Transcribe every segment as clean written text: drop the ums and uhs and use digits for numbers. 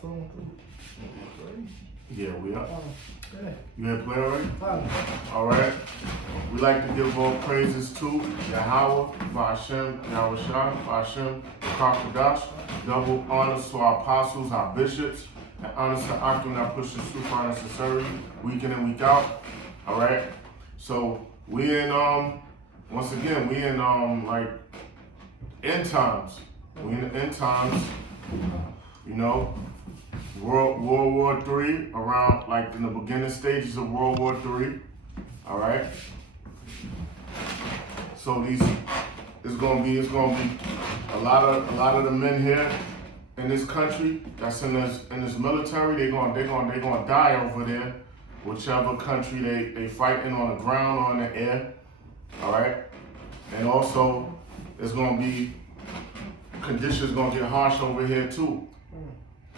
song too. Yeah, we are. Yeah. You had play already? Fine. All right. We like to give all praises to Yahweh, Ba'ashem, Yahushua, Ba'ashem, Kakadash. Double honors to our apostles, our bishops, and honors to Akim that pushes super necessary week in and week out. All right. So we in once again we in like end times. We in the end times. You know. World War III, around like in the beginning stages of World War III. All right. So it's gonna be a lot of the men here in this country that's in this military. They're gonna die over there, whichever country they fighting on the ground or in the air. All right. And also, it's gonna be conditions gonna get harsh over here too.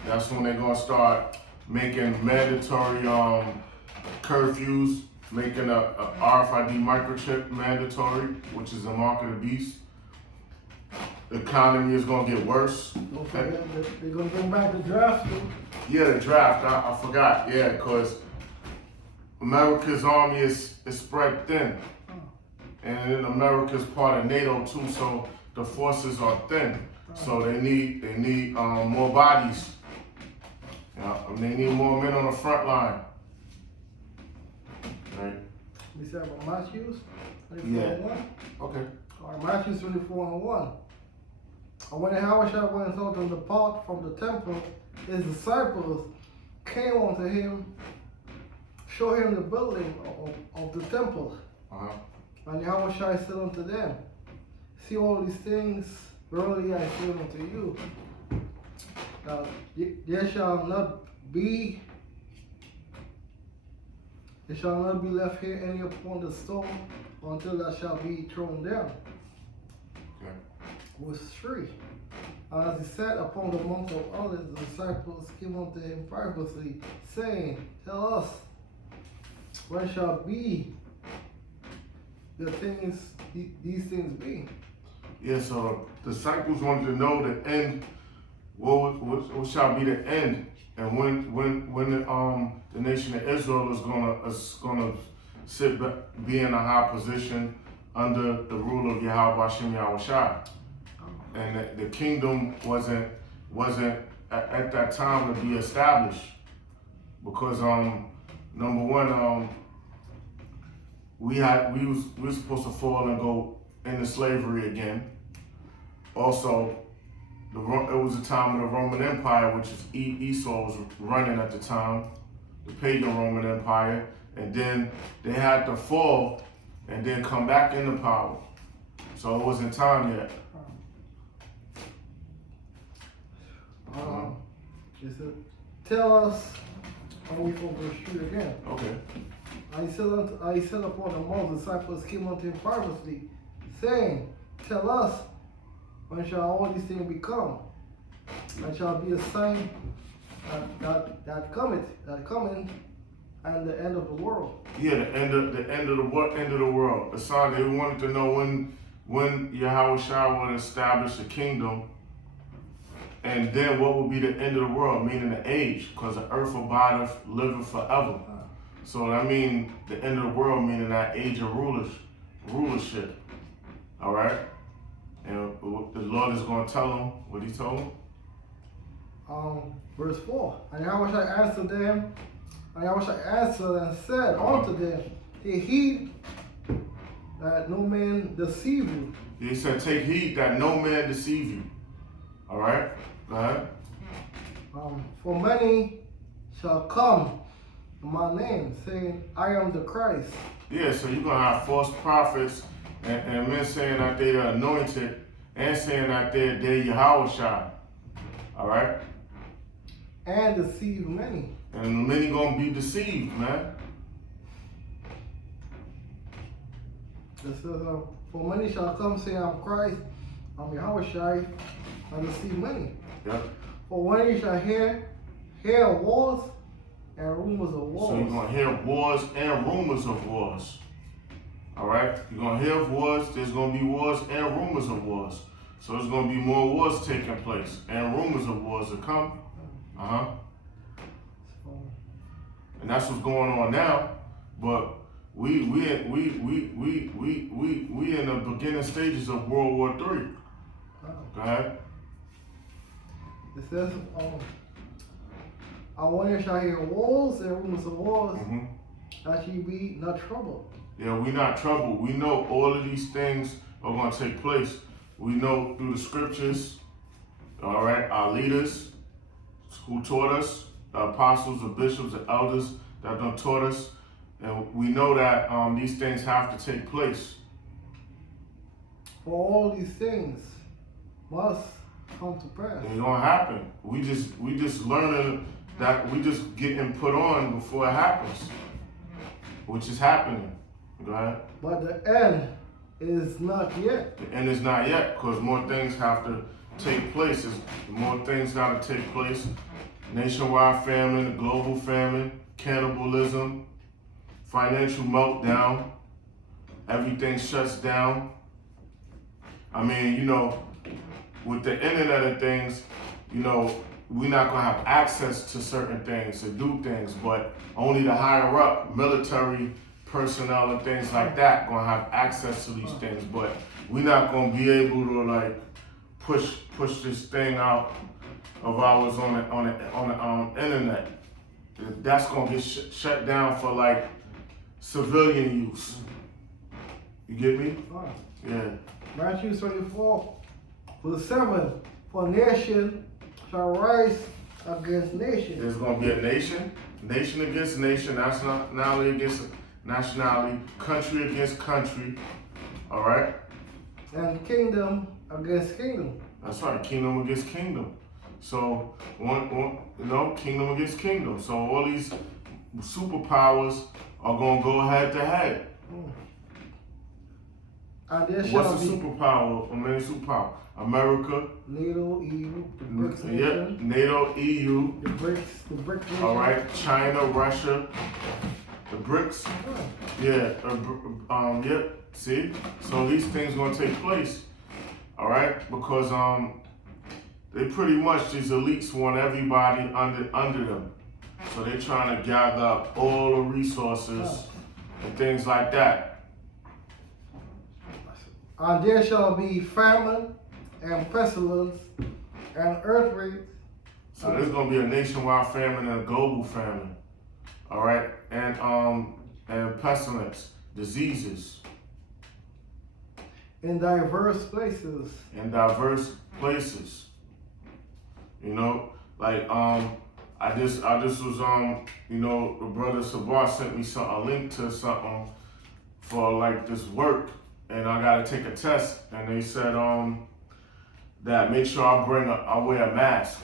That's when they're gonna start making mandatory curfews, making a RFID microchip mandatory, which is a mark of the beast. The economy is gonna get worse. Don't forget that they're gonna bring back the draft too. Yeah, the draft. I forgot. Yeah, because America's army is spread thin, and then America's part of NATO too, so the forces are thin. So they need more bodies. Yeah, they need more men on the front line. Right. We said about Matthews 24 Yeah. and 1. Okay. All right, Matthews 24 and 1. And when Yahushua went out to depart from the temple, his disciples came unto him, show him the building of the temple. Uh-huh. And Yahushua said unto them, see all these things, verily I say unto you, that there shall not be left here any upon the stone until that shall be thrown down. Okay. Verse 3. And as he sat upon the Mount of Olives, the disciples came unto him privately, saying, tell us, when shall be these things be? Yeah. So the disciples wanted to know the end. What shall be the end, and when the nation of Israel is gonna be in a high position under the rule of Yahweh Ba'ashem Yahushua, and the kingdom wasn't at that time to be established because number one we were supposed to fall and go into slavery again. Also, it was a time of the Roman Empire, which is Esau was running at the time, the pagan Roman Empire, and then they had to fall and then come back into power. So it wasn't time yet. He said, tell us, and we from the street again. Okay. I said upon the Mount, disciples came unto him privately, saying, tell us, when shall all these things become? And shall be a sign that cometh, and the end of the world. Yeah, the end of the world. The sign they wanted to know when Yahushua would establish the kingdom, and then what would be the end of the world, meaning the age, because the earth abideth, liveth forever. So that means the end of the world, meaning that age of rulership. All right. And the Lord is going to tell them what he told them. Verse 4. And Yahushua answered them, and said unto them, take heed that no man deceive you. He said, take heed that no man deceive you. All right. Go ahead. For many shall come in my name, saying, I am the Christ. Yeah, so you're going to have false prophets and men saying that they're anointed and saying that they're Yahushua. All right? And deceive many. And many going to be deceived, man. It says, for many shall come saying, I'm Christ, I'm Yahushua, and deceive many. Yep. For when you shall hear wars and rumors of wars. So you're going to hear wars and rumors of wars. All right? You're going to hear wars. There's going to be wars and rumors of wars. So there's going to be more wars taking place and rumors of wars to come. And that's what's going on now. But we in the beginning stages of World War III. Go ahead. It says, I wonder shall hear wars and rumors of wars, that ye be not troubled. Yeah, we not troubled. We know all of these things are going to take place. We know through the scriptures, all right, our leaders who taught us, the apostles, the bishops, the elders that done taught us, and we know that these things have to take place. For all these things must come to pass. It's gonna happen. We just learning that we just getting put on before it happens, which is happening. Go ahead. But the end is not yet. The end is not yet, because more things have to take place. More things got to take place. Nationwide famine, global famine, cannibalism, financial meltdown. Everything shuts down. I mean, you know, with the internet and things, you know, we're not going to have access to certain things, to do things, but only the higher up military personnel and things like that going to have access to these things. But we're not going to be able to like push this thing out of ours on the internet. That's going to get shut down for like civilian use. You get me? Yeah. Matthew 24, verse 7, for nation shall rise against nation. There's going to be a nation against nation, nationality against nationality, country against country, all right? And kingdom against kingdom. That's right, kingdom against kingdom. So, kingdom against kingdom. So all these superpowers are going to go head to head. And there What's shall a be superpower? A main superpower? America. NATO, EU, the BRICS nation. Yeah, NATO, EU. The BRICS nation. All right, China, Russia, the BRICS. Yeah, yeah. See, so these things gonna take place. All right, because they pretty much, these elites want everybody under them. So they're trying to gather up all the resources and things like that. And there shall be famine and pestilence and earthquakes. So there's gonna be a nationwide famine and a global famine. All right, and pestilence, diseases. In diverse places. You know, like I just was you know, the brother Sabar sent me a link to something for like this work, and I gotta take a test, and they said that make sure I wear a mask.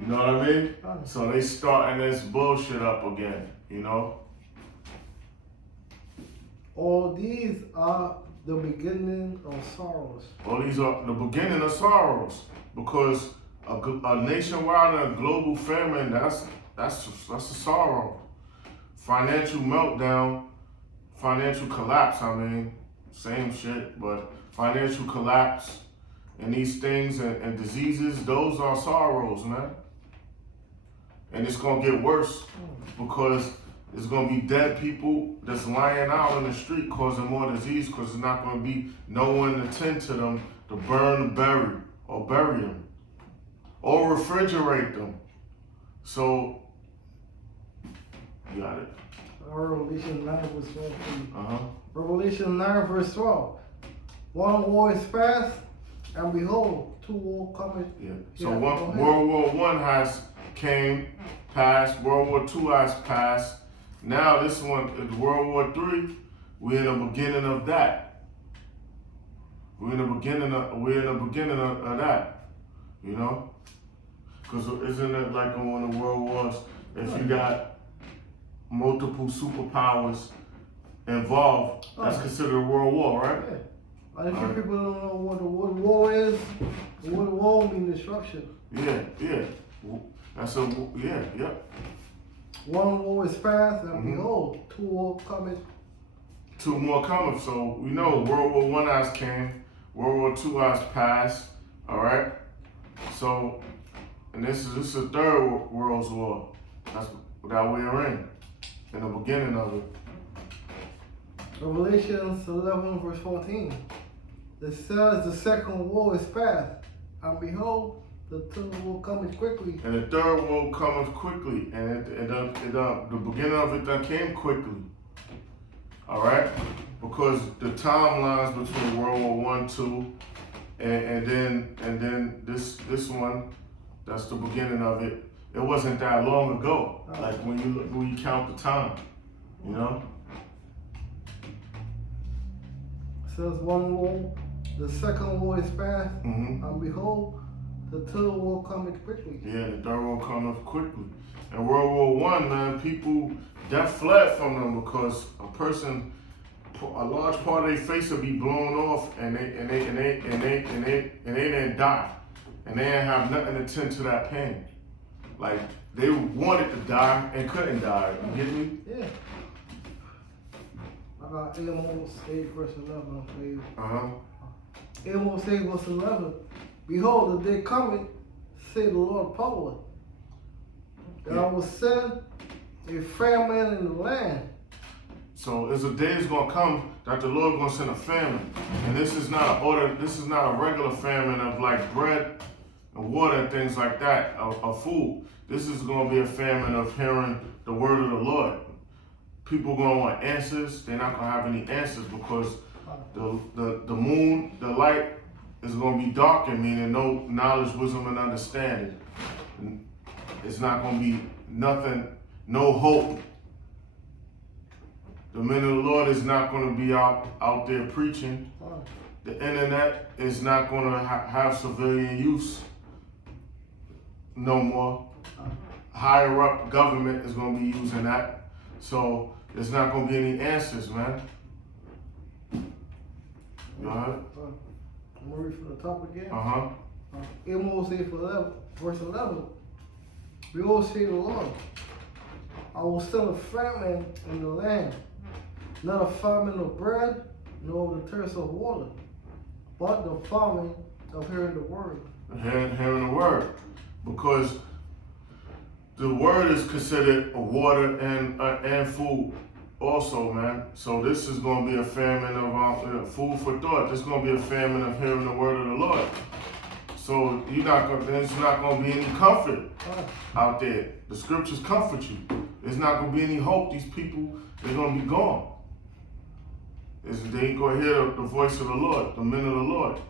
You know what I mean? So they starting this bullshit up again, you know? All these are the beginning of sorrows. All these are the beginning of sorrows, because a nationwide and a global famine, that's a sorrow. Financial meltdown, financial collapse, I mean, same shit, but financial collapse and these things and diseases, those are sorrows, man. And it's gonna get worse because there's gonna be dead people that's lying out in the street causing more disease, because there's not gonna be no one to tend to them, to burn, bury them, or refrigerate them. So, you got it. Revelation 9 verse 12. Uh-huh. Revelation 9 verse 12. One war is past, and behold, two war cometh. Yeah. So World War I has passed. World War II has passed. Now this one is World War III. We're in the beginning of that. We're in the beginning of that. You know, because isn't it like when the world wars? If you got multiple superpowers involved, that's considered a world war, right? Yeah. And if you people don't know what the word war is, the word war means destruction. Yeah. That's yeah. One war is past, and behold, two war cometh. Two more coming. So we know World War I has came, World War II has passed. All right. So And this is the third world's war. That's that we're in the beginning of it. Revelations 11 verse 14. It says the second war is past, and behold, the third war cometh quickly. And the third war cometh quickly, and the beginning of it done came quickly. All right, because the timelines between World War I, II, and then this one, that's the beginning of it. It wasn't that long ago. Like when you count the time, you know. It says one war, the second war is past, and behold, the third war cometh quickly. Yeah, the third war cometh quickly. And World War I, man, people that fled from them because a large part of their face would be blown off, and they didn't die, and they didn't have nothing to tend to that pain. Like they wanted to die and couldn't die. You get me? Yeah. I got Amos 8 verse 11 for you. Amos 8 verse 11. Behold, the day cometh, say the Lord power, that I will send a famine in the land. So there's a day is gonna come that the Lord gonna send a famine, and this is not a regular famine of like bread and water and things like that, of food. This is gonna be a famine of hearing the word of the Lord. People gonna want answers. They're not gonna have any answers because the moon, the light is gonna be darkened, meaning no knowledge, wisdom, and understanding. It's not gonna be nothing, no hope. The men of the Lord is not going to be out there preaching. The internet is not going to have civilian use no more. Higher up government is going to be using that. So there's not going to be any answers, man. You know? I'm going to read from the top again. Amos 8 verse 11. Behold, say the Lord, I will send a famine in the land, not a famine of bread, nor the thirst of water, but the famine of hearing the word. Hearing the word. Because the word is considered a water and food also, man. So this is going to be a famine of food for thought. This is going to be a famine of hearing the word of the Lord. So there's not going to be any comfort out there. The scriptures comfort you. There's not going to be any hope. These people, they're going to be gone. They ain't going to hear the voice of the Lord, the men of the Lord.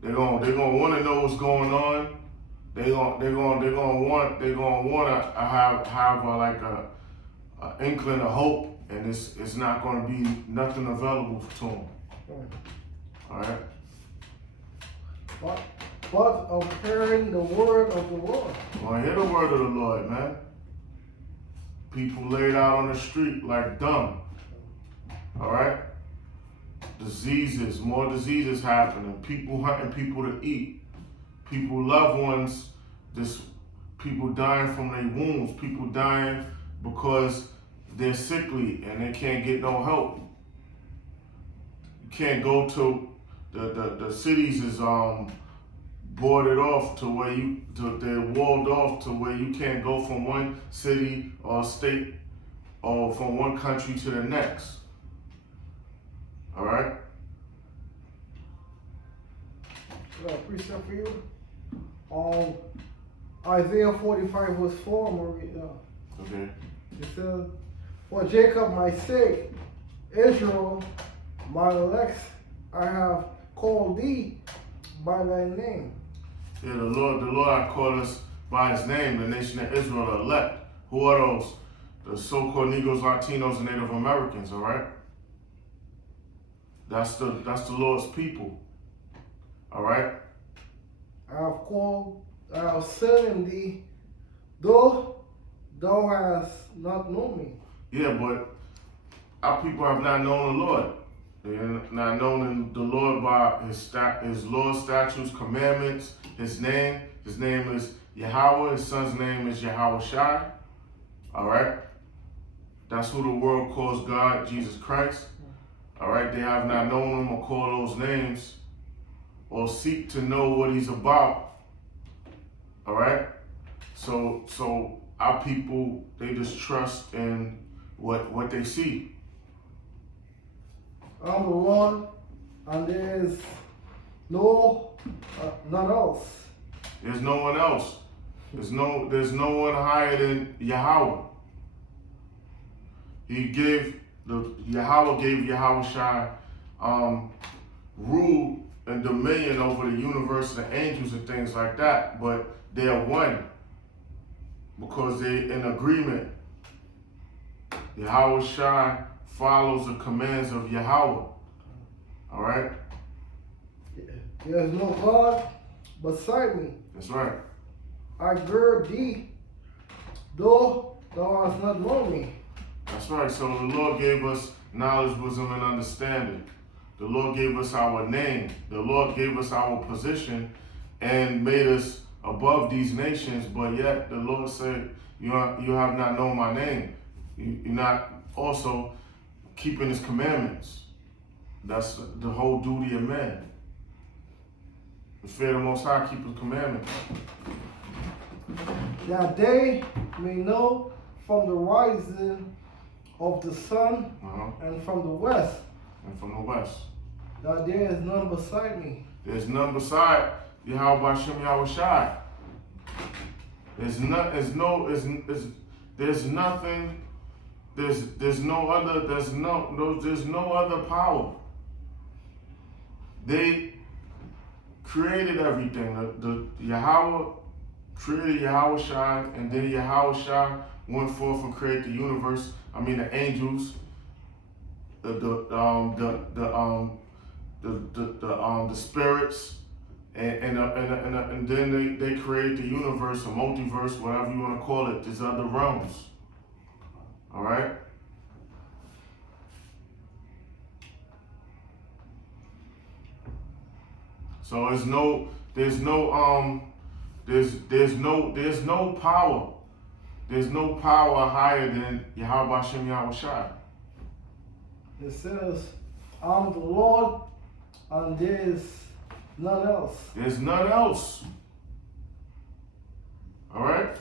They're going to want to know what's going on. They're going to want to have like a inkling of hope, and it's not going to be nothing available to them. All right. But of hearing the word of the Lord. Want to hear the word of the Lord, man. People laid out on the street like dumb. All right? More diseases happening. People hunting people to eat. People, loved ones, people dying from their wounds. People dying because they're sickly and they can't get no help. You can't go to the cities is boarded off to where they're walled off to where you can't go from one city or state or from one country to the next. All right? I got a precept for you. Isaiah 45 verse 4, I'm going to read now. Okay. It says, for Jacob my sake, Israel my elect, I have called thee by thy name. Yeah, the Lord I called us by his name, the nation of Israel, the elect. Who are those? The so-called Negroes, Latinos, and Native Americans, all right? That's the Lord's people, all right? I have said in thee, though thou hast not known me. Yeah, but our people have not known the Lord. They're not known the Lord by his laws, statutes, commandments, his name. His name is Yahweh. His son's name is Yahweh Shai. All right? That's who the world calls God, Jesus Christ. All right? They have not known him or call those names or seek to know what he's about. All right. So our people, they just trust in what they see. I'm the Lord, and there is none else. There's no one else. There's no one higher than Yahweh. Yahweh gave Yahushua rule and dominion over the universe, the angels and things like that, but they're one because they're in agreement. Yahushua follows the commands of Yahweh. All right? There is no God beside me. That's right. I gird thee, though thou hast not known me. That's right. So the Lord gave us knowledge, wisdom, and understanding. The Lord gave us our name. The Lord gave us our position and made us above these nations. But yet the Lord said, you have not known my name. You're not also keeping his commandments. That's the whole duty of man. To fear the Most High, keep his commandments. That they may know from the rising of the sun and from the west. And from the west. That there is none beside me. There's none beside Yahweh Hashem Yahushai. There's no other power. They created everything. The Yahweh created Yahushai, and then Yahushai went forth and created the universe. I mean the angels, the spirits, and then they create the universe, a multiverse, whatever you want to call it. These other realms. All right. So there's no power. There's no power higher than Yahweh Hashem Yahushai. It says, I'm the Lord, and there is none else. There's none else. All right.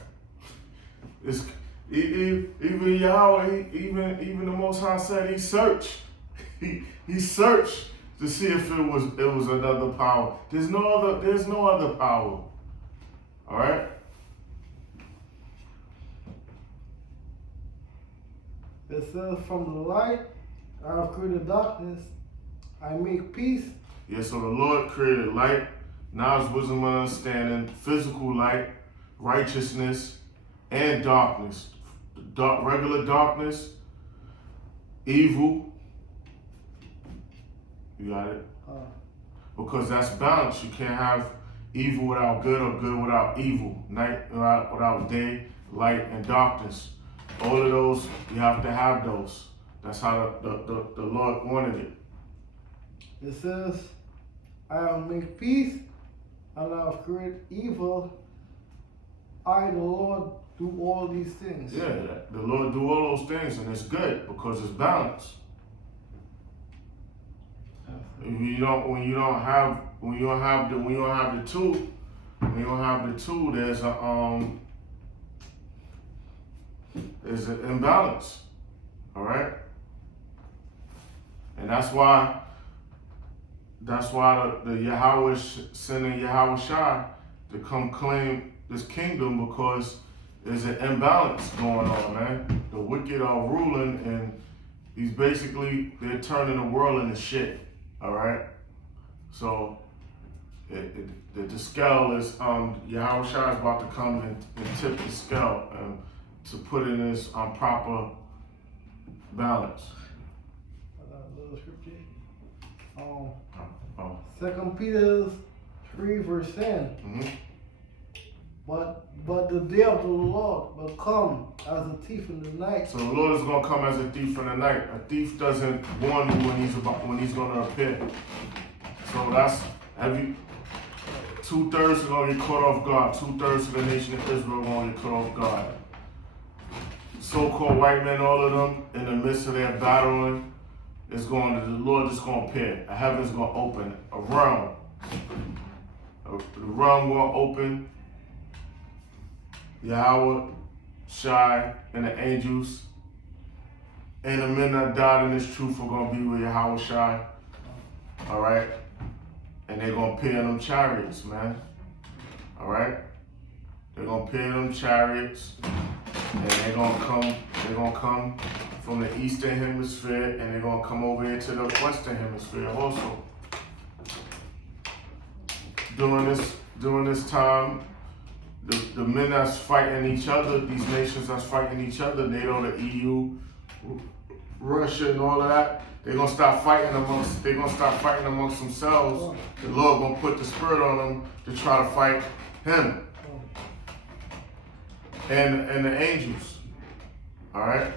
It's even Yahweh, even the Most High said he searched. He searched to see if it was another power. There's no other power. All right. It says, from the light I have created darkness, I make peace. Yeah, so the Lord created light, knowledge, wisdom, and understanding, physical light, righteousness, and darkness. Regular darkness, evil. You got it? Because that's balance. You can't have evil without good or good without evil. Night without day, light and darkness. All of those, you have to have those. That's how the Lord wanted it. It says, I have made peace, and I have created evil. I, the Lord, do all these things. Yeah, the Lord do all those things, and it's good because it's balanced. When you don't have the two, there's an imbalance. All right, and that's why the Yahweh sending Yahushua to come claim this kingdom, because there's an imbalance going on, man. The wicked are ruling, and they're turning the world into shit. All right, so the scale is Yahushua is about to come and tip the scale and to put it in its proper balance. Another scripture. 2 Peter 3 verse 10. Mm-hmm. But the day of the Lord will come as a thief in the night. So the Lord is going to come as a thief in the night. A thief doesn't warn you when he's going to appear. So that's 2/3 are going to get caught off guard. 2/3 of the nation of Israel are going to get caught off guard. So-called white men, all of them, in the midst of their battling, the Lord is going to appear. The heaven's going to open. A realm. The realm going to open. Yahweh, Shai, and the angels, and the men that died in this truth are gonna be with Yahweh Shai. Alright? And they're gonna pay them chariots, man. Alright? They're gonna pay them chariots, and they're gonna come from the eastern hemisphere, and they're gonna come over here to the western hemisphere also. During this time, the men that's fighting each other, these nations that's fighting each other, NATO, the EU, Russia, and all of that, they're gonna stop fighting amongst themselves. The Lord gonna put the spirit on them to try to fight Him and the angels. All right,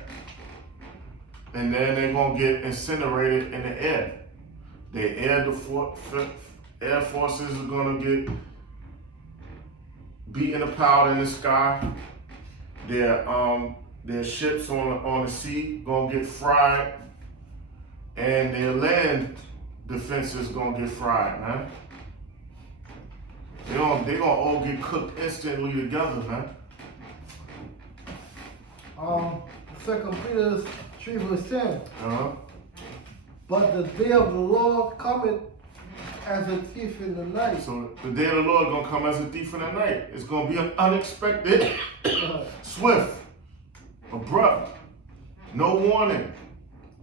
and then they're gonna get incinerated in the air. The air forces are gonna get beaten to powder in the sky. Their ships on the sea gonna get fried, and their land defenses gonna get fried, man. They gonna all get cooked instantly together, man. 2 Peter 3 verse 10. Uh-huh. But the day of the Lord cometh as a thief in the night. So the day of the Lord gonna come as a thief in the night. It's gonna be an unexpected, swift, abrupt, no warning.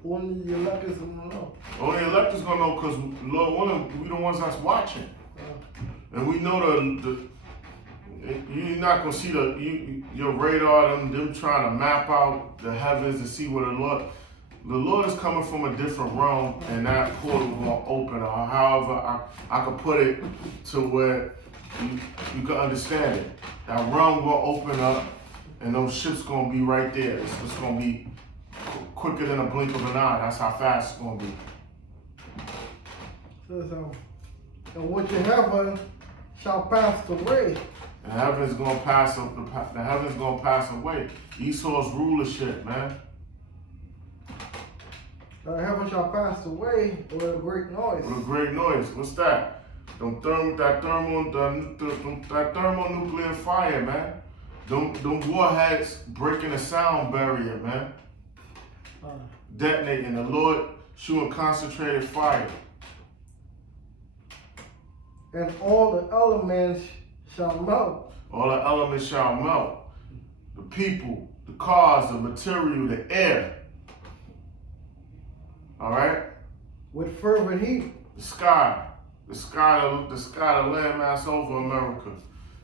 Only the electors will know. Only the electors gonna know, because Lord willing, we the ones that's watching. And we know you're not gonna see your radar, them trying to map out the heavens to see where the Lord is coming from a different realm, and that portal gonna open, or however I could put it to where you can understand it. That realm gonna open up, and those ships gonna be right there. It's gonna be quicker than a blink of an eye. That's how fast it's gonna be. So, and what you have shall pass away. The heavens gonna pass. The heavens gonna pass away. Esau's rulership, man. The heaven shall pass away with a great noise. With a great noise. What's that? That thermonuclear fire, man. Them warheads breaking the sound barrier, man. Detonating. The Lord shooting concentrated fire. And all the elements shall melt. All the elements shall melt. The people, the cars, the material, the air. All right? With fervent heat. The sky, the landmass over America.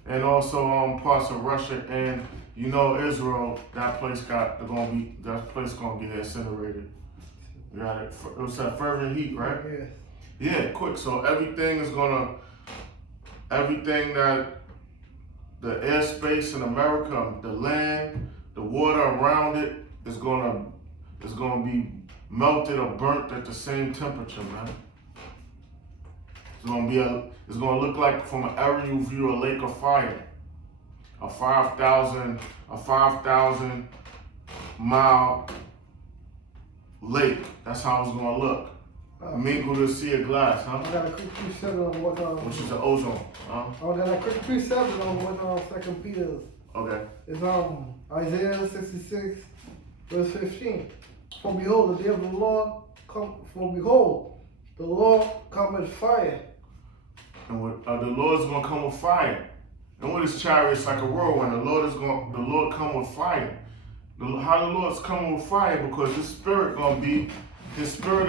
And also parts of Russia and Israel. That place gonna get incinerated. You got it. It was that fervent heat, right? Yes. Yeah, quick. So everything that the airspace in America, the land, the water around it is gonna be melted or burnt at the same temperature, man. It's gonna look like, from an aerial view, a lake of fire. A 5,000 mile lake. That's how it's gonna look. Mingled with a sea of glass, huh? I got a quick precept on what which is the ozone, huh? I got a quick precept on what 2 Peter is. Okay. It's Isaiah 66 verse 15. For behold, the day of the Lord come. For behold, the Lord come with fire. And the Lord's gonna come with fire. And with his chariots like a whirlwind, the Lord come with fire. How the Lord's coming with fire? Because his spirit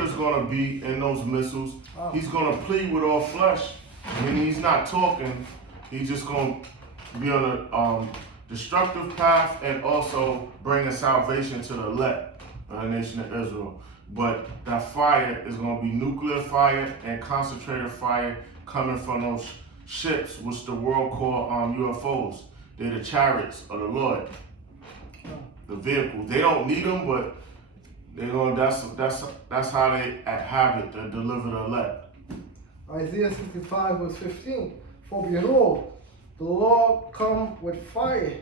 is gonna be in those missiles. Wow. He's gonna plead with all flesh. And he's not talking. He's just gonna be on a destructive path, and also bringing salvation to the elect of the nation of Israel. But that fire is gonna be nuclear fire and concentrated fire coming from those ships, which the world call UFOs. They're the chariots of the Lord. The vehicles. They don't need them, but that's how they have it to deliver the elect. Isaiah 65 verse 15. For behold, the Lord come with fire,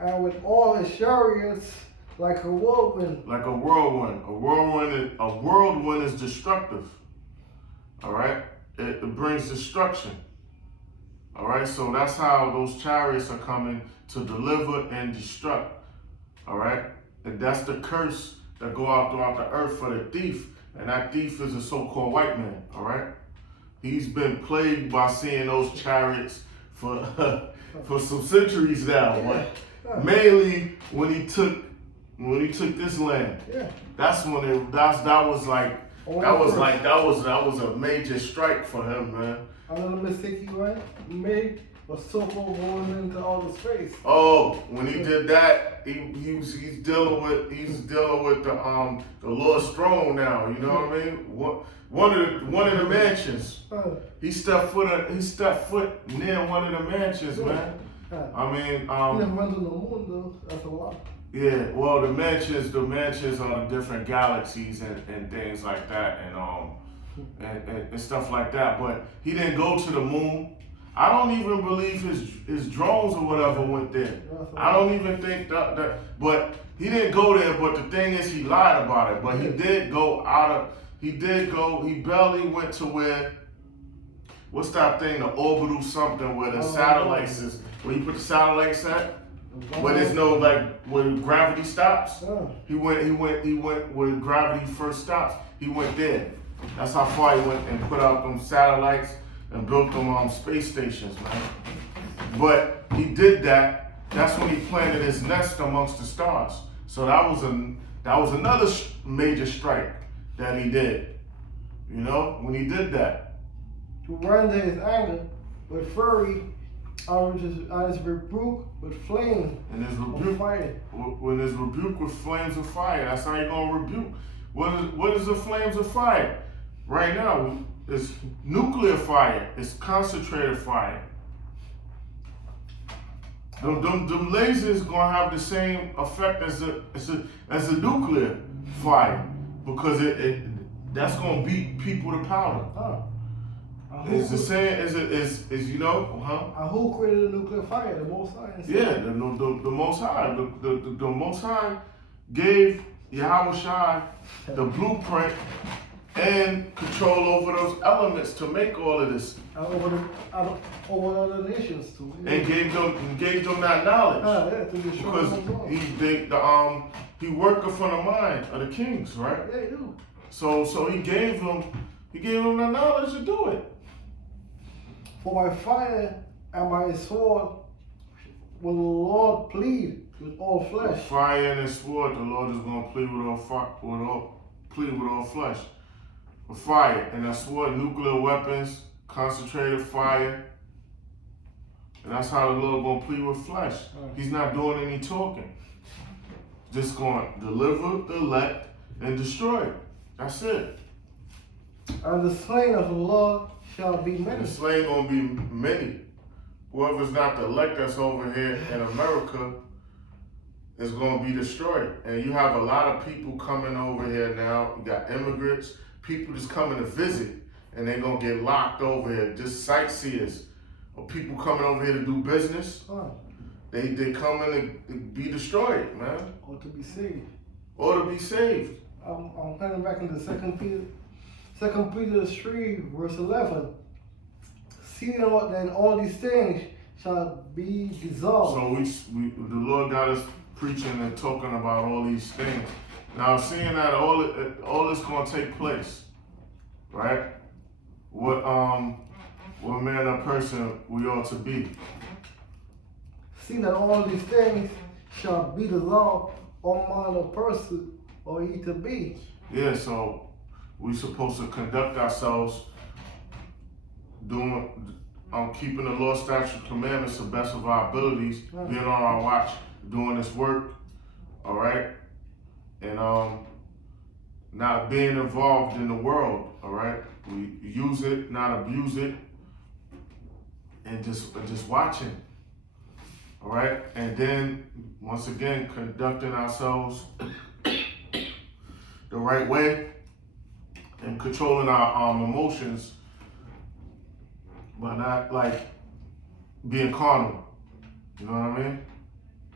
and with all his chariots like a whirlwind. Like a whirlwind. A whirlwind is destructive. All right? It brings destruction. All right? So that's how those chariots are coming. to deliver and destruct. All right, and that's the curse that go out throughout the earth for the thief, and that thief is a so-called white man. All right, he's been plagued by seeing those chariots for for some centuries now. But mainly when he took this land, that's when that was a major strike for him, man. Another mistake he made was so-called going into outer space. Oh, when he did that, he's dealing with the Lord's throne now. You know what I mean? One of the mansions. He stepped foot near one of the mansions, man. I mean, he never went to the moon though. That's a lot. Yeah, well, the mansions are the different galaxies and things like that, and stuff like that. But he didn't go to the moon. I don't even believe his drones or whatever went there. I don't even think that. But he didn't go there. But the thing is, he lied about it. But he did go out of. He did go. He barely went to where. What's that thing? The orbital something where the satellites is. Where you put the satellites at. Where there's no where gravity stops. He went where gravity first stops. He went there. That's how far he went and put out them satellites and built them space stations, man. But he did that. That's when he planted his nest amongst the stars. So that was another major strike that he did. You know, when he did that. To render his anger with fury, on his rebuke with flames of fire. When his rebuke with flames of fire, that's how you're gonna rebuke. What is the flames of fire? Right now, it's nuclear fire. It's concentrated fire. Them lasers gonna have the same effect as a nuclear fire because that's gonna beat people to powder. It's the same as you know, And who created the nuclear fire? The Most High. Yeah, the Most High. The Most High gave Yahweh Shai the blueprint and control over those elements to make all of this. Over other nations too. And gave them that knowledge. Because he worked from the mind of the kings, right? Yeah, he do. So he gave them the knowledge to do it. For by fire and by his sword will the Lord plead with all flesh. With fire and his sword, the Lord is going to plead with all flesh. With fire and that sword, nuclear weapons, concentrated fire, and that's how the Lord going to plead with flesh. He's not doing any talking. Just going to deliver, elect, and destroy. That's it. And the slain of the Lord shall be many. The slain gonna be many. Whoever's not the elect that's over here in America is gonna be destroyed. And you have a lot of people coming over here now. You got immigrants, people just coming to visit, and they're gonna get locked over here. Just sightseers, or people coming over here to do business. They coming to be destroyed, man. Or to be saved. I'm turning back into 2 Peter 3, verse 11. Seeing then all these things shall be dissolved. So the Lord got us preaching and talking about all these things. Now, seeing that all is going to take place, right? What man or person we ought to be. Seeing that all these things shall be dissolved, all manner of person or ye to be. Yeah, so we're supposed to conduct ourselves keeping the law, statute, commandments to the best of our abilities, being on our watch, doing this work, all right? And not being involved in the world, all right? We use it, not abuse it, and just watching, all right? And then, once again, conducting ourselves the right way and controlling our emotions, but not being carnal. You know what I mean?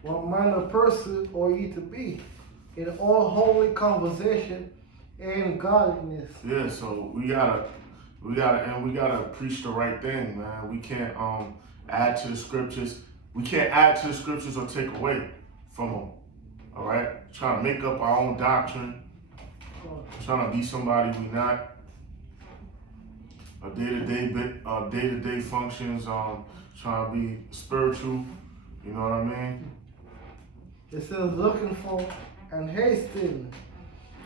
What manner of person or ye to be in all holy conversation and godliness. Yeah, so we gotta preach the right thing, man. We can't add to the scriptures. We can't add to the scriptures or take away from them. All right? Trying to make up our own doctrine. Trying to be somebody we not. A day-to-day functions. Trying to be spiritual. You know what I mean? It says, looking for and hasting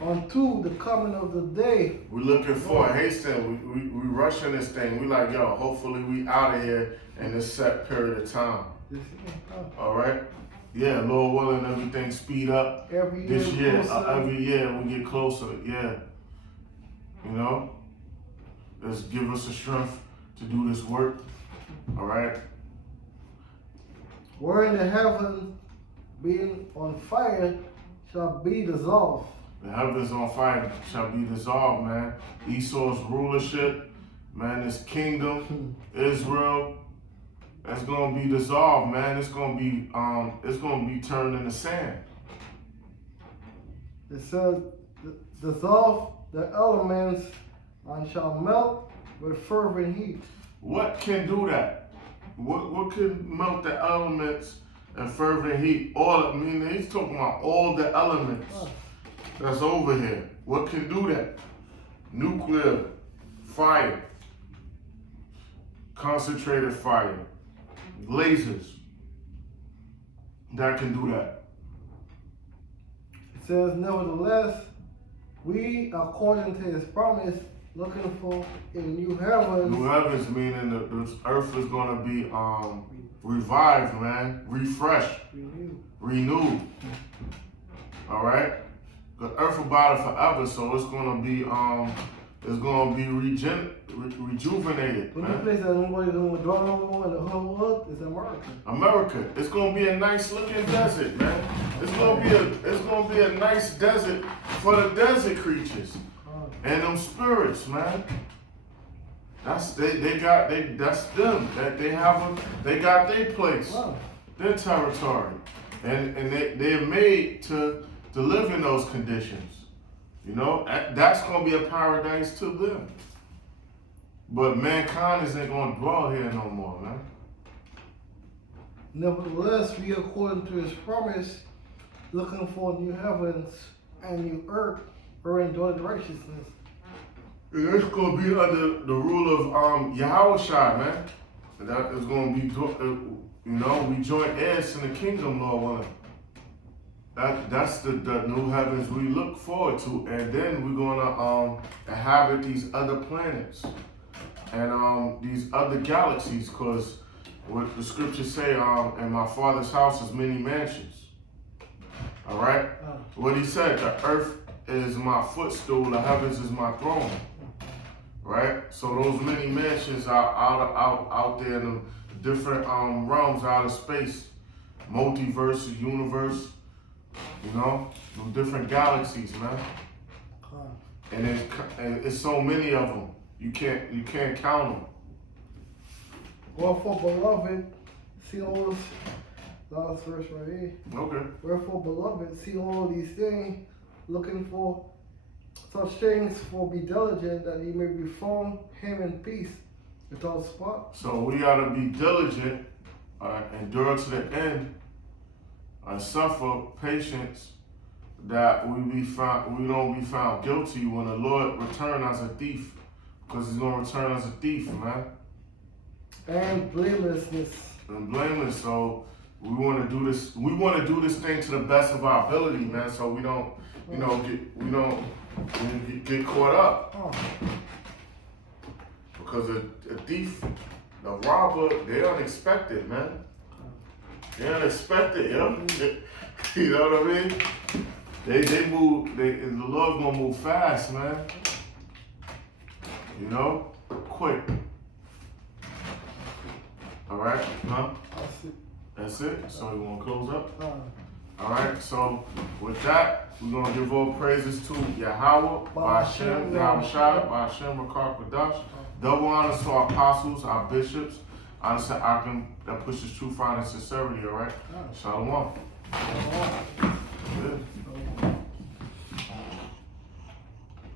unto the coming of the day. We're looking for a hasten. We rushing this thing. We like, yo, hopefully we out of here in this set period of time. All right? Yeah, Lord willing, everything speed up Every this year. closer. Every year we get closer. Yeah. You know? Let's give us the strength to do this work. All right? Where in the heaven being on fire shall be dissolved. The heavens on fire shall be dissolved, man. Esau's rulership, man, his kingdom, Israel, that's gonna be dissolved, man. It's gonna be turned into sand. It says, dissolve the elements and shall melt with fervent heat. What can do that? What can melt the elements and fervent heat? He's talking about all the elements that's over here. What can do that? Nuclear, fire, concentrated fire, lasers. That can do that. It says, nevertheless, we, according to his promise, looking for a new heavens. New heavens meaning the earth is going to be revived, man, refreshed, renewed. All right? The earth will bother forever, so it's going to be rejuvenated. The only Man. place that nobody's going to draw no more in the whole world is America. America, it's going to be a nice looking desert, man. It's going to be a nice desert for the desert creatures. And them spirits, man. That's them. They got their place, their territory, and they're made to live in those conditions. You know, that's gonna be a paradise to them. But mankind isn't gonna dwell here no more, man. Nevertheless, we, according to his promise, looking for new heavens and new earth, wherein dwelleth righteousness. And it's gonna be under the rule of Yahushua, man. That is gonna be, we joint heirs in the kingdom, Lord willing. That's the new heavens we look forward to, and then we're gonna inhabit these other planets and these other galaxies, cause what the scriptures say, in my Father's house is many mansions. All right, what he said, the earth is my footstool, the heavens is my throne. Right, so those many mansions are out there in the different realms, out of space, multiverse, universe. You know, different galaxies, man. And it's so many of them. You can't count them. Wherefore, beloved, see all this last verse right here. Okay. Wherefore, beloved, see all these things, looking for such things, for be diligent that ye may be found him in peace, without spot. So we gotta be diligent, endure to the end, suffer patience, that we don't be found guilty when the Lord return as a thief, because he's gonna return as a thief, man. And blamelessness. And blameless. So we want to do this. We want to do this thing to the best of our ability, man. So we don't, get caught up. Because a thief, a robber, they're unexpected, man. They're unexpected, you know what I mean? They move. And the Lord's gonna move fast, man. You know, quick. All right, huh? That's it. So you want to close up? All right. So with that, we're gonna give all praises to Yahweh, Ba'ashem, Yahushua, Ba'ashem, Rakar Kadash. Double honors to our apostles, our bishops, honors to Akim that pushes true, fine, and sincerity. All right. Shalom. Good.